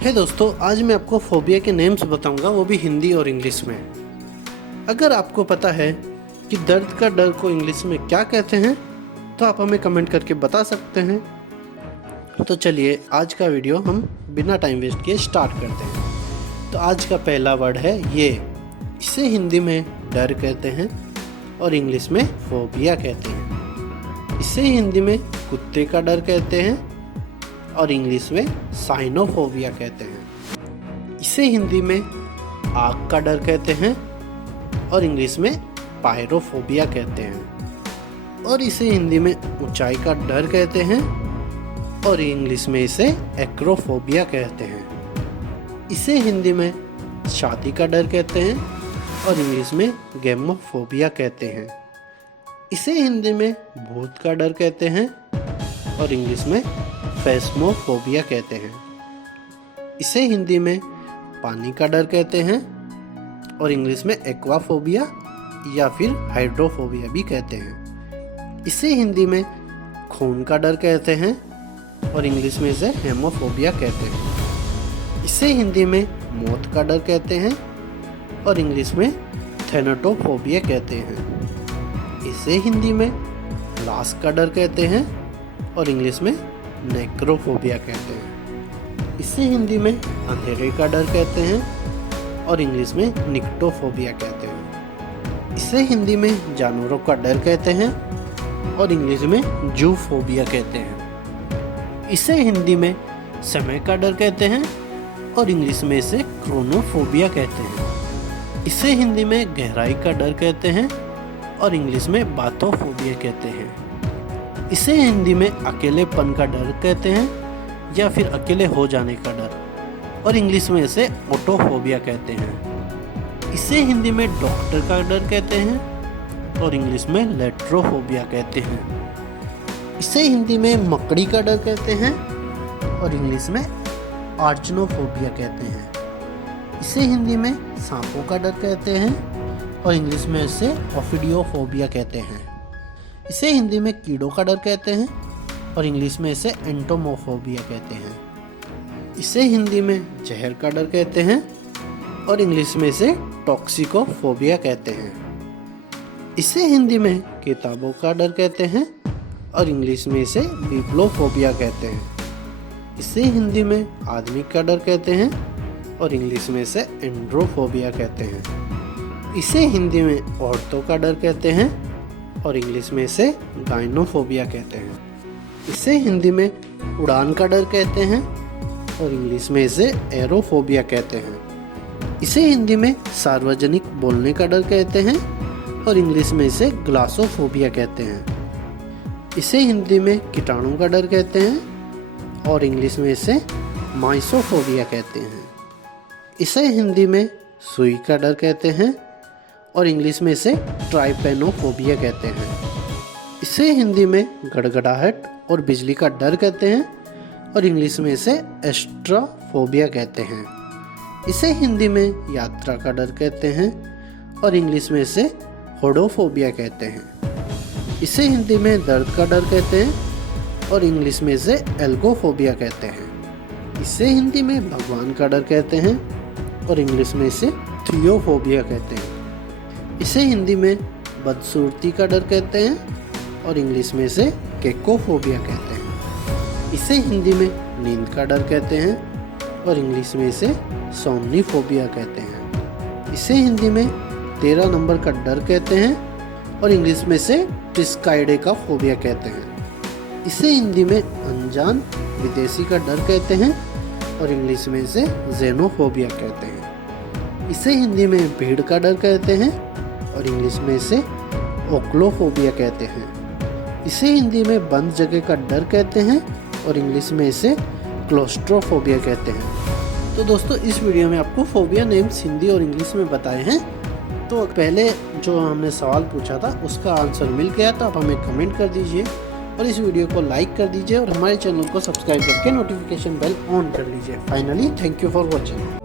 है दोस्तों, आज मैं आपको फोबिया के नेम्स बताऊंगा, वो भी हिंदी और इंग्लिश में। अगर आपको पता है कि दर्द का डर को इंग्लिश में क्या कहते हैं तो आप हमें कमेंट करके बता सकते हैं। तो चलिए आज का वीडियो हम बिना टाइम वेस्ट किए स्टार्ट करते हैं। तो आज का पहला वर्ड है ये। इसे हिंदी में डर कहते हैं और इंग्लिश में फोबिया कहते हैं। इसे हिंदी में कुत्ते का डर कहते हैं और इंग्लिश में साइनोफोबिया कहते हैं। इसे हिंदी में आग का डर कहते हैं और इंग्लिश में पायरोफोबिया कहते हैं। और इसे हिंदी में ऊंचाई का डर कहते हैं और इंग्लिश में इसे एक्रोफोबिया कहते हैं। इसे हिंदी में शादी का डर कहते हैं और इंग्लिश में गेमोफोबिया कहते हैं। इसे हिंदी में भूत का डर कहते हैं और इंग्लिश में फैस्मोफोबिया कहते हैं। इसे हिंदी में पानी का डर कहते हैं और इंग्लिश में एक्वाफोबिया या फिर हाइड्रोफोबिया भी कहते हैं। इसे हिंदी में खून का डर कहते हैं और इंग्लिश में इसे हेमोफोबिया कहते हैं। इसे हिंदी में मौत का डर कहते हैं और इंग्लिश में थैनाटोफोबिया कहते हैं। इसे हिंदी में लाश का डर कहते हैं और इंग्लिश में नेक्रोफोबिया कहते हैं। इसे हिंदी में अंधेरे का डर कहते हैं और इंग्लिश में निक्टोफोबिया कहते हैं। इसे हिंदी में जानवरों का डर कहते हैं और इंग्लिश में जूफोबिया कहते हैं। इसे हिंदी में समय का डर कहते हैं और इंग्लिश में इसे क्रोनोफोबिया कहते हैं। इसे हिंदी में गहराई का डर कहते हैं और इंग्लिश में बाथोफोबिया कहते हैं। इसे हिंदी में अकेलेपन का डर कहते हैं या फिर अकेले हो जाने का डर और इंग्लिश में इसे ऑटोफोबिया कहते हैं। इसे हिंदी में डॉक्टर का डर कहते हैं और इंग्लिश में लेट्रोफोबिया कहते हैं। इसे हिंदी में मकड़ी का डर कहते हैं और इंग्लिश में आर्चनोफोबिया कहते हैं। इसे हिंदी में सांपों का डर कहते हैं और इंग्लिश में इसे ओफिडियोफोबिया कहते हैं। इसे हिंदी में कीड़ों का डर कहते हैं और इंग्लिश में इसे एंटोमोफोबिया कहते हैं। इसे हिंदी में जहर का डर कहते हैं और इंग्लिश में इसे टॉक्सिकोफोबिया कहते हैं। इसे हिंदी में किताबों का डर कहते हैं और इंग्लिश में इसे बिब्लोफोबिया कहते हैं। इसे हिंदी में आदमी का डर कहते हैं और इंग्लिश में इसे एंड्रोफोबिया कहते हैं। इसे हिंदी में औरतों का डर कहते हैं और इंग्लिश में इसे गाइनोफोबिया कहते हैं। इसे हिंदी में उड़ान का डर कहते हैं और इंग्लिश में इसे एरोफोबिया कहते हैं। इसे हिंदी में सार्वजनिक बोलने का डर कहते हैं और इंग्लिश में इसे ग्लासोफोबिया कहते हैं। इसे हिंदी में कीटाणु का डर कहते हैं और इंग्लिश में इसे माइसोफोबिया कहते हैं। इसे हिंदी में सुई का डर कहते हैं और इंग्लिश में इसे ट्राइपेनोफोबिया कहते हैं। इसे हिंदी में गड़गड़ाहट और बिजली का डर कहते हैं और इंग्लिश में इसे एस्ट्राफोबिया कहते हैं। इसे हिंदी में यात्रा का डर कहते हैं और इंग्लिश में इसे होडोफोबिया कहते हैं। इसे हिंदी में दर्द का डर कहते हैं और इंग्लिश में इसे एल्गोफोबिया कहते हैं। इसे हिंदी में भगवान का डर कहते हैं और इंग्लिश में इसे थियोफोबिया कहते हैं। इसे हिंदी में बदसूरती का डर कहते हैं और इंग्लिश में इसे केकोफोबिया कहते हैं। इसे हिंदी में नींद का डर कहते हैं और इंग्लिश में इसे सोमनीफोबिया कहते हैं। इसे हिंदी में 13 नंबर का डर कहते हैं और इंग्लिश में इसे ट्रिस्काइडेका फोबिया कहते हैं। इसे हिंदी में अनजान विदेशी का डर कहते हैं और इंग्लिश में इसे जेनोफोबिया कहते हैं। इसे हिंदी में भीड़ का डर कहते हैं और इंग्लिश में इसे ओक्लोफोबिया कहते हैं। इसे हिंदी में बंद जगह का डर कहते हैं और इंग्लिश में इसे क्लोस्ट्रोफोबिया कहते हैं। तो दोस्तों, इस वीडियो में आपको फोबिया नेम्स हिंदी और इंग्लिश में बताए हैं। तो पहले जो हमने सवाल पूछा था उसका आंसर मिल गया, तो आप हमें कमेंट कर दीजिए और इस वीडियो को लाइक कर दीजिए और हमारे चैनल को सब्सक्राइब करके नोटिफिकेशन बेल ऑन कर लीजिए। Finally, thank you for watching.